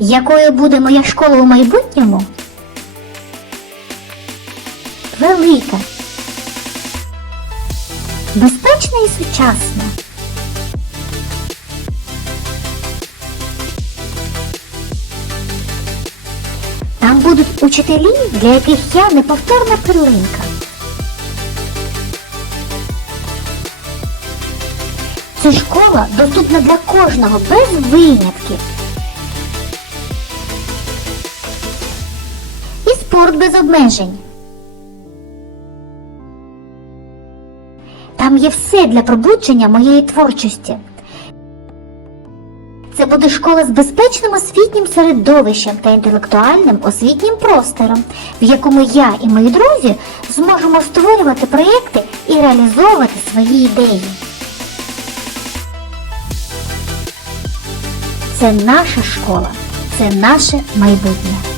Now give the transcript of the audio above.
Якою буде моя школа у майбутньому? Велика, безпечна і сучасна. Там будуть учителі, для яких я неповторна перлинка. Ця школа доступна для кожного без винятків. І спорт без обмежень. Там є все для пробудження моєї творчості. Це буде школа з безпечним освітнім середовищем та інтелектуальним освітнім простором, в якому я і мої друзі зможемо створювати проєкти і реалізовувати свої ідеї. Це наша школа, це наше майбутнє.